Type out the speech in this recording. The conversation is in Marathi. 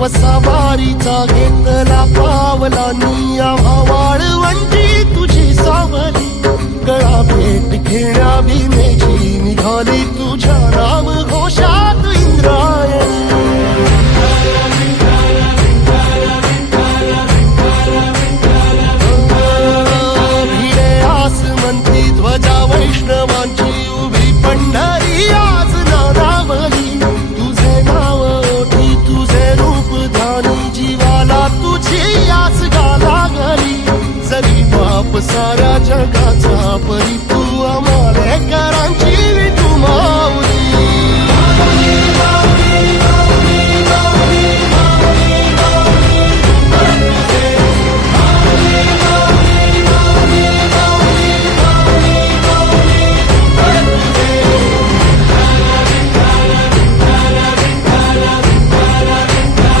वसावारीचा घेतला पावला निया वाळवंटी तुझी सावली गळा भेट घेण्या विनेची निघाली तुझ्या नाम घोषा